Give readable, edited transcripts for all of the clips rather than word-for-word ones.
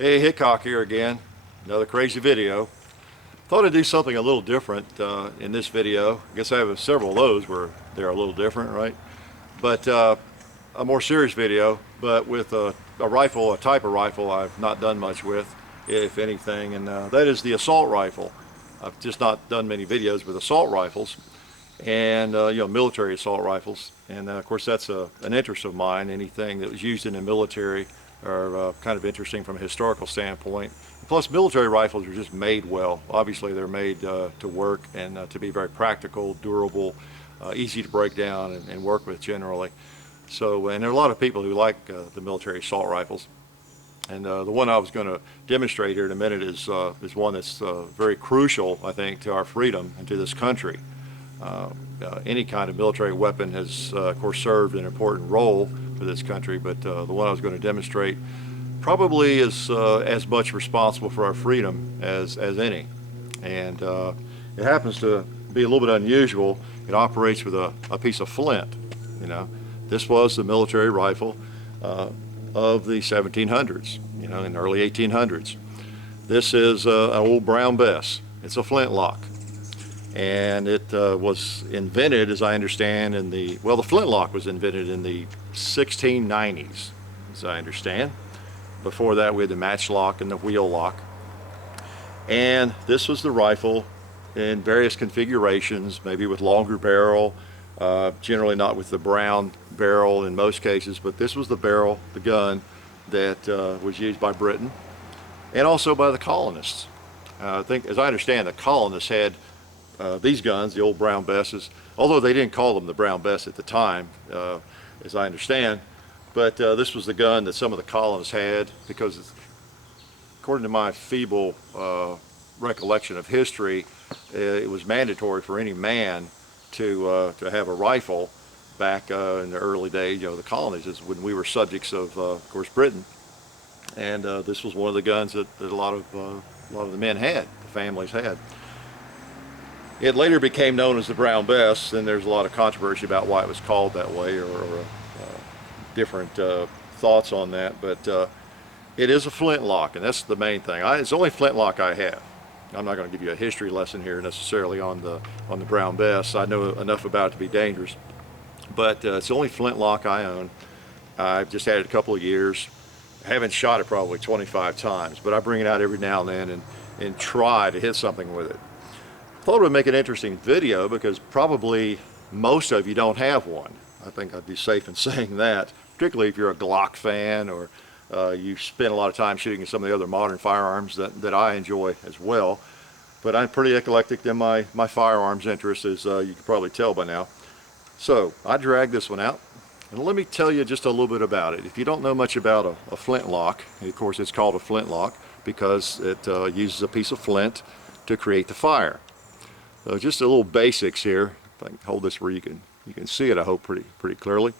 Hey, Hickok here again. Another crazy video. Thought I'd do something a little different in this video. I guess I have several of those where they're a little different, right? But a more serious video, but with a rifle, a type of rifle I've not done much with, if anything, and that is the assault rifle. I've just not done many videos with assault rifles and military assault rifles, and of course that's an interest of mine. Anything that was used in the military are kind of interesting from a historical standpoint. Plus, military rifles are just made well. Obviously they're made to work and to be very practical, durable, easy to break down and work with generally. So, and there are a lot of people who like the military assault rifles. And the one I was going to demonstrate here in a minute is one that's very crucial, I think, to our freedom and to this country. Any kind of military weapon has, of course, served an important role for this country, but the one I was going to demonstrate probably is as much responsible for our freedom as any. And it happens to be a little bit unusual. It operates with a piece of flint. This was the military rifle of the 1700s, in the early 1800s. This is an old Brown Bess. It's a flintlock. And it was invented, as I understand, the flintlock was invented in the 1690s, as I understand. Before that, we had the matchlock and the wheel lock. And this was the rifle in various configurations, maybe with longer barrel, generally not with the brown barrel in most cases, but this was the barrel, the gun, that was used by Britain and also by the colonists. I think, as I understand, the colonists had these guns, the old Brown Besses, although they didn't call them the Brown Bess at the time, as I understand, but this was the gun that some of the colonists had because, according to my feeble recollection of history, it was mandatory for any man to have a rifle back in the early days, the colonies, is when we were subjects of course, Britain. And this was one of the guns that a lot of the men had, the families had. It later became known as the Brown Bess, and there's a lot of controversy about why it was called that way, or different thoughts on that, but it is a flintlock, and that's the main thing. It's the only flintlock I have. I'm not going to give you a history lesson here necessarily on the Brown Bess. I know enough about it to be dangerous, but it's the only flintlock I own. I've just had it a couple of years. I haven't shot it probably 25 times, but I bring it out every now and then and try to hit something with it. Thought it would make an interesting video because probably most of you don't have one. I think I'd be safe in saying that, particularly if you're a Glock fan or you spend a lot of time shooting some of the other modern firearms that I enjoy as well. But I'm pretty eclectic in my firearms interest, as you can probably tell by now. So I dragged this one out, and let me tell you just a little bit about it. If you don't know much about a flintlock, of course it's called a flintlock because it uses a piece of flint to create the fire. So just a little basics here. If I can hold this where you can see it, I hope pretty clearly.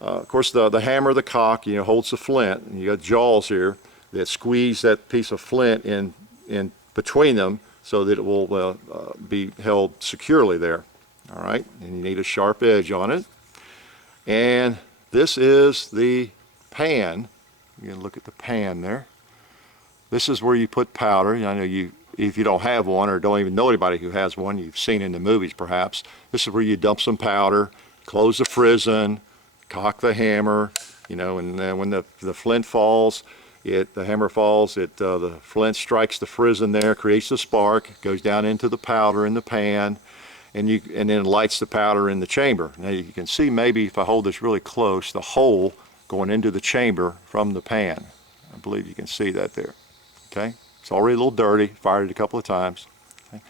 Of course, the hammer, the cock, holds the flint, and you got jaws here that squeeze that piece of flint in between them so that it will be held securely there. All right, and you need a sharp edge on it. And this is the pan. You can look at the pan there. This is where you put powder. I know if you don't have one or don't even know anybody who has one, you've seen in the movies perhaps. This is where you dump some powder, close the frizzen, cock the hammer, and then when the flint falls, the hammer falls, the flint strikes the frizzen there, creates the spark, goes down into the powder in the pan, and then lights the powder in the chamber. Now you can see, maybe if I hold this really close, the hole going into the chamber from the pan. I believe you can see that there. Okay, it's already a little dirty, fired it a couple of times. Okay.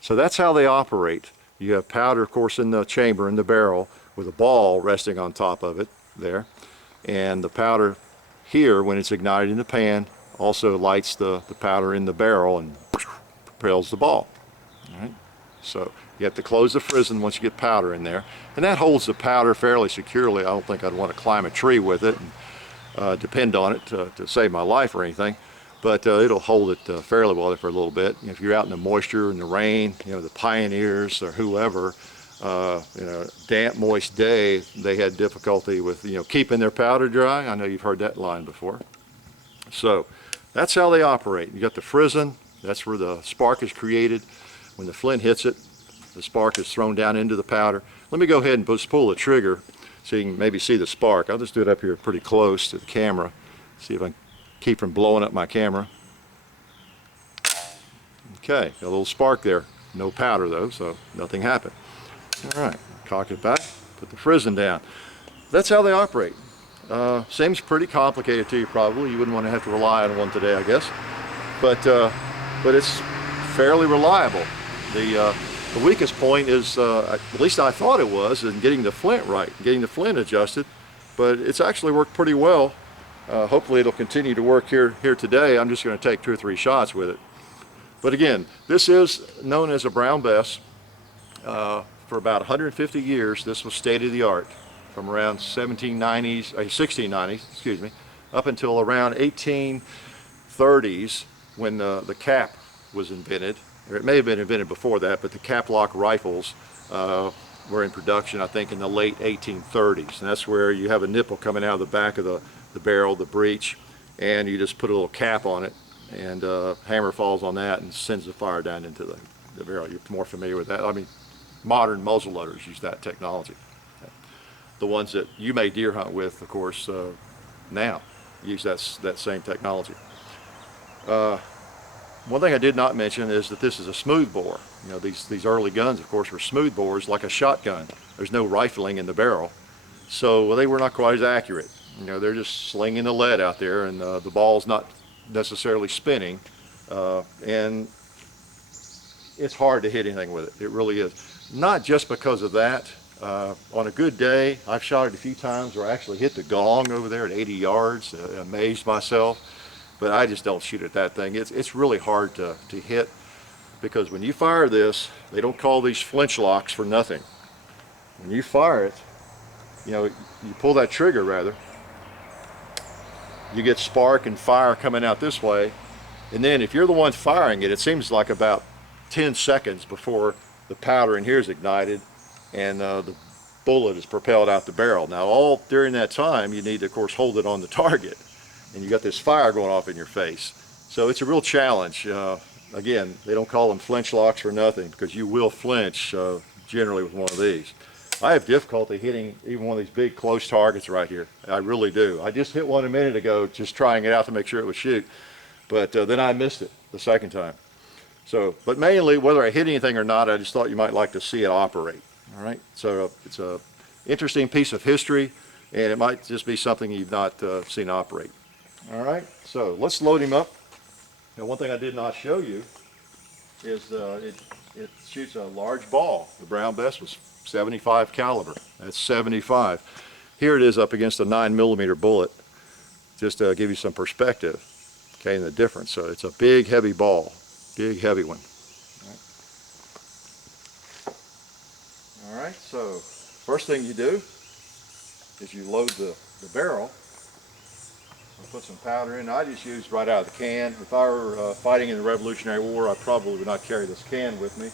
So that's how they operate. You have powder, of course, in the chamber, in the barrel, with a ball resting on top of it there. And the powder here, when it's ignited in the pan, also lights the powder in the barrel and propels the ball. All right. So you have to close the frizzen once you get powder in there. And that holds the powder fairly securely. I don't think I'd want to climb a tree with it and depend on it to save my life or anything. But it'll hold it fairly well for a little bit. If you're out in the moisture and the rain, the pioneers or whoever, damp, moist day, they had difficulty with, keeping their powder dry. I know you've heard that line before. So that's how they operate. You got the frizzen, that's where the spark is created. When the flint hits it, the spark is thrown down into the powder. Let me go ahead and just pull the trigger so you can maybe see the spark. I'll just do it up here pretty close to the camera. See if I can keep from blowing up my camera. Okay, got a little spark there. No powder though, so nothing happened. All right, cock it back, put the frizzen down. That's how they operate. Seems pretty complicated to you probably. You wouldn't want to have to rely on one today, I guess. But it's fairly reliable. The weakest point is, at least I thought it was, in getting the flint right, getting the flint adjusted. But it's actually worked pretty well. Hopefully it'll continue to work here today. I'm just going to take 2 or 3 shots with it. But again, this is known as a Brown Bess. For about 150 years, this was state-of-the-art. From around 1690s, excuse me, up until around 1830s when the cap was invented. Or it may have been invented before that, but the caplock rifles were in production, I think, in the late 1830s. And that's where you have a nipple coming out of the back of the barrel, the breech, and you just put a little cap on it, and hammer falls on that and sends the fire down into the barrel. You're more familiar with that. I mean, modern muzzle loaders use that technology. The ones that you may deer hunt with, of course, now use that same technology. One thing I did not mention is that this is a smooth bore. You know, these early guns, of course, were smooth bores like a shotgun. There's no rifling in the barrel, so they were not quite as accurate. You know, they're just slinging the lead out there, and the ball's not necessarily spinning, and it's hard to hit anything with it. It really is. Not just because of that. On a good day, I've shot it a few times where I actually hit the gong over there at 80 yards, amazed myself, but I just don't shoot at that thing. It's really hard to hit, because when you fire this, they don't call these flintlocks for nothing. When you fire it, you know, you pull that trigger rather, you get spark and fire coming out this way, and then if you're the one firing it, it seems like about 10 seconds before the powder in here is ignited and the bullet is propelled out the barrel. Now, all during that time, you need to, of course, hold it on the target, and you got this fire going off in your face. So it's a real challenge. Again, they don't call them flintlocks for nothing, because you will flinch generally with one of these. I have difficulty hitting even one of these big close targets right here. I really do. I just hit one a minute ago, just trying it out to make sure it would shoot, but then I missed it the second time. So, but mainly, whether I hit anything or not, I just thought you might like to see it operate. All right, so it's a interesting piece of history, and it might just be something you've not seen operate. All right, so let's load him up. Now, one thing I did not show you is it shoots a large ball. The Brown Bess was 75 caliber. That's 75. Here it is up against a 9mm bullet, just to give you some perspective, okay, and the difference. So it's a big, heavy ball, big, heavy one. All right, so first thing you do is you load the barrel. I'll put some powder in. I just used right out of the can. If I were fighting in the Revolutionary War, I probably would not carry this can with me.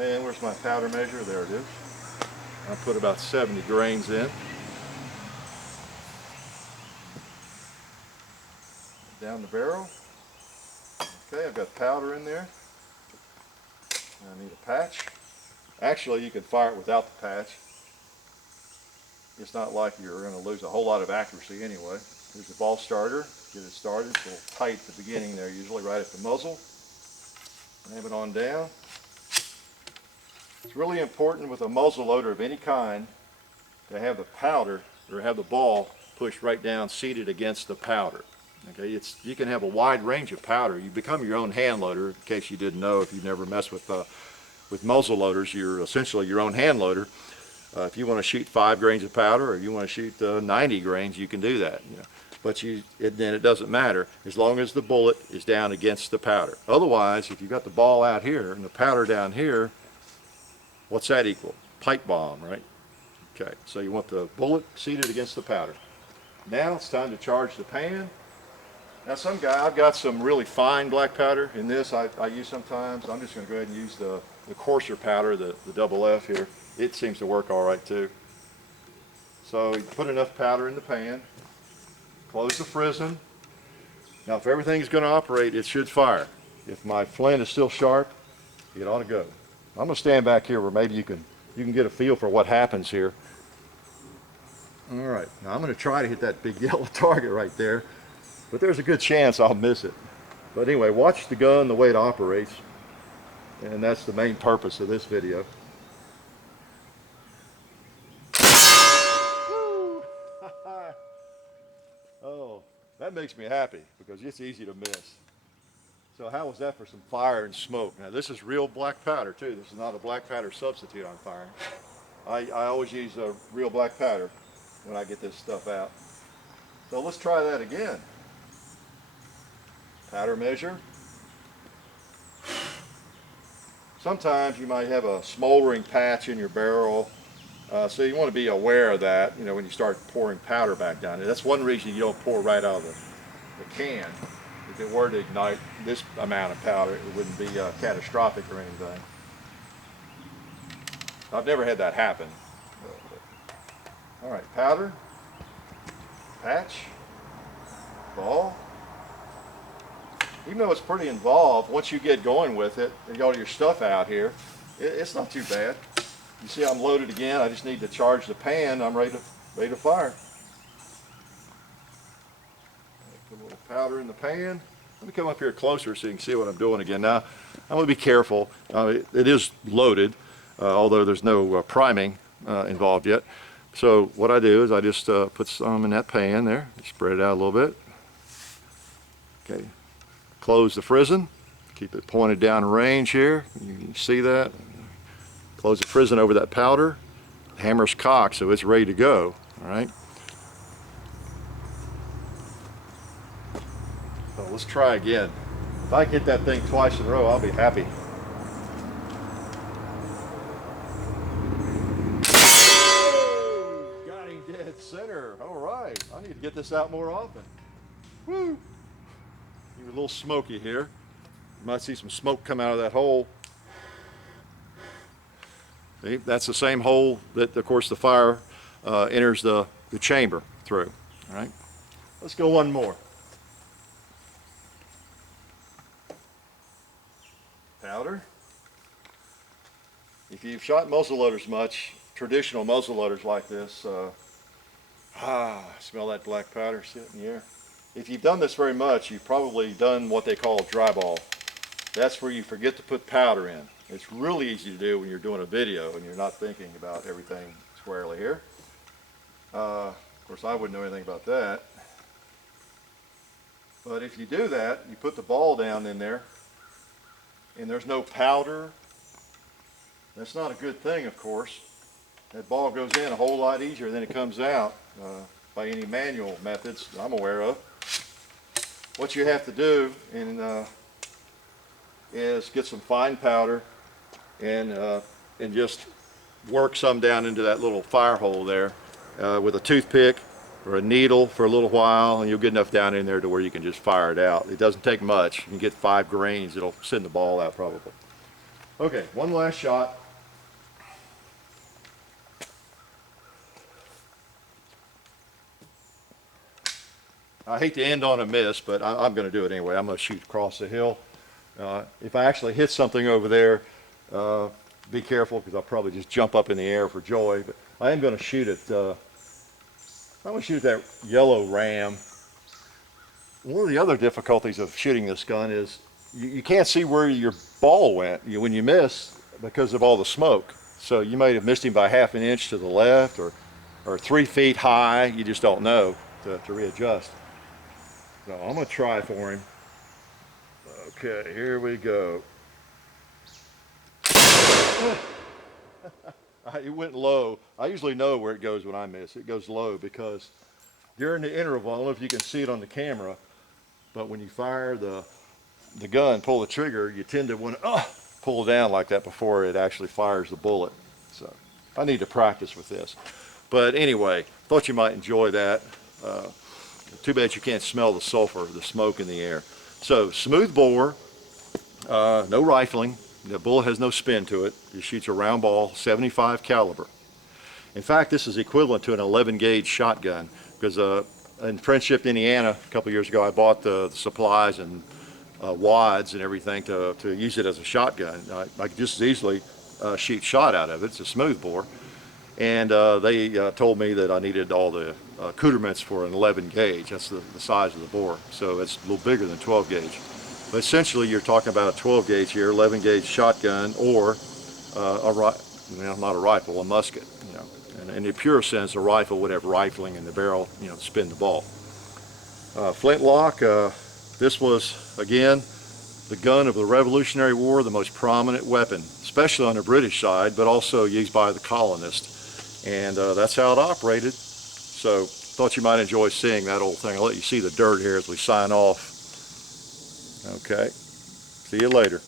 And where's my powder measure? There it is. I put about 70 grains in. Down the barrel. Okay, I've got powder in there. I need a patch. Actually, you can fire it without the patch. It's not like you're going to lose a whole lot of accuracy anyway. Here's the ball starter. Get it started. It's a little tight at the beginning there, usually right at the muzzle. Ram it on down. It's really important with a muzzle loader of any kind to have the powder, or have the ball pushed right down, seated against the powder. Okay, you can have a wide range of powder. You become your own hand loader. In case you didn't know, if you've never messed with muzzle loaders, you're essentially your own hand loader. If you want to shoot 5 grains of powder, or you want to shoot 90 grains, you can do that. You know. But then it doesn't matter as long as the bullet is down against the powder. Otherwise, if you've got the ball out here and the powder down here, what's that equal? Pipe bomb, right? Okay, so you want the bullet seated against the powder. Now it's time to charge the pan. Now I've got some really fine black powder in this I use sometimes. I'm just going to go ahead and use the coarser powder, the double F here. It seems to work all right too. So you put enough powder in the pan, close the frizzen, Now if everything's going to operate, it should fire. If my flint is still sharp, it ought to go. I'm going to stand back here where maybe you can get a feel for what happens here. All right, now I'm going to try to hit that big yellow target right there, but there's a good chance I'll miss it. But anyway, watch the gun, the way it operates, and that's the main purpose of this video. Oh, that makes me happy because it's easy to miss. So how was that for some fire and smoke? Now this is real black powder too. This is not a black powder substitute on firing. I always use a real black powder when I get this stuff out. So let's try that again. Powder measure. Sometimes you might have a smoldering patch in your barrel, so you want to be aware of that, you know, when you start pouring powder back down. And that's one reason you don't pour right out of the can. If it were to ignite this amount of powder, it wouldn't be catastrophic or anything. I've never had that happen. All right, powder, patch, ball. Even though it's pretty involved, once you get going with it and got all your stuff out here, it's not too bad. You see I'm loaded again. I just need to charge the pan. I'm ready to fire. Put a little powder in the pan. Let me come up here closer so you can see what I'm doing again. Now, I'm going to be careful. It is loaded, although there's no priming involved yet. So what I do is I just put some in that pan there, spread it out a little bit. Okay, close the frizzen, keep it pointed down range here. You can see that. Close the frizzen over that powder. The hammer's cocked, so it's ready to go. All right. So let's try again. If I hit that thing twice in a row, I'll be happy. Got him dead center. All right. I need to get this out more often. Woo! You're a little smoky here. You might see some smoke come out of that hole. See, that's the same hole that, of course, the fire enters the chamber through. All right. Let's go one more. Powder. If you've shot muzzleloaders much, traditional muzzleloaders like this, smell that black powder sitting in the air. If you've done this very much, you've probably done what they call dry ball. That's where you forget to put powder in. It's really easy to do when you're doing a video and you're not thinking about everything squarely here. Of course, I wouldn't know anything about that. But if you do that, you put the ball down in there, and there's no powder. That's not a good thing, of course. That ball goes in a whole lot easier than it comes out by any manual methods I'm aware of. What you have to do is get some fine powder and just work some down into that little fire hole there with a toothpick or a needle for a little while, and you'll get enough down in there to where you can just fire it out. It doesn't take much. You can get 5 grains. It'll send the ball out probably. Okay, one last shot. I hate to end on a miss, but I'm going to do it anyway. I'm going to shoot across the hill. If I actually hit something over there, be careful because I'll probably just jump up in the air for joy. But I am going to shoot it. I'm going to shoot that yellow ram. One of the other difficulties of shooting this gun is you can't see where your ball went when you miss because of all the smoke. So you might have missed him by ½ an inch to the left or 3 feet high. You just don't know to readjust. So I'm going to try for him. Okay, here we go. It went low. I usually know where it goes when I miss. It goes low because during the interval, I don't know if you can see it on the camera, but when you fire the gun, pull the trigger, you tend to want to pull down like that before it actually fires the bullet. So I need to practice with this. But anyway, thought you might enjoy that. Too bad you can't smell the sulfur, the smoke in the air. So smooth bore, no rifling. The bullet has no spin to it. It shoots a round ball, 75 caliber. In fact, this is equivalent to an 11 gauge shotgun because in Friendship, Indiana, a couple years ago, I bought the supplies and wads and everything to use it as a shotgun. I could just as easily shoot shot out of it. It's a smooth bore. And they told me that I needed all the accoutrements for an 11 gauge. That's the size of the bore. So it's a little bigger than 12 gauge. But essentially you're talking about a 12 gauge here, 11 gauge shotgun, or not a rifle, a musket. You know. And in the pure sense, a rifle would have rifling in the barrel, you know, to spin the ball. Flintlock, this was, again, the gun of the Revolutionary War, the most prominent weapon, especially on the British side, but also used by the colonists. And that's how it operated. So thought you might enjoy seeing that old thing. I'll let you see the dirt here as we sign off. Okay, see you later.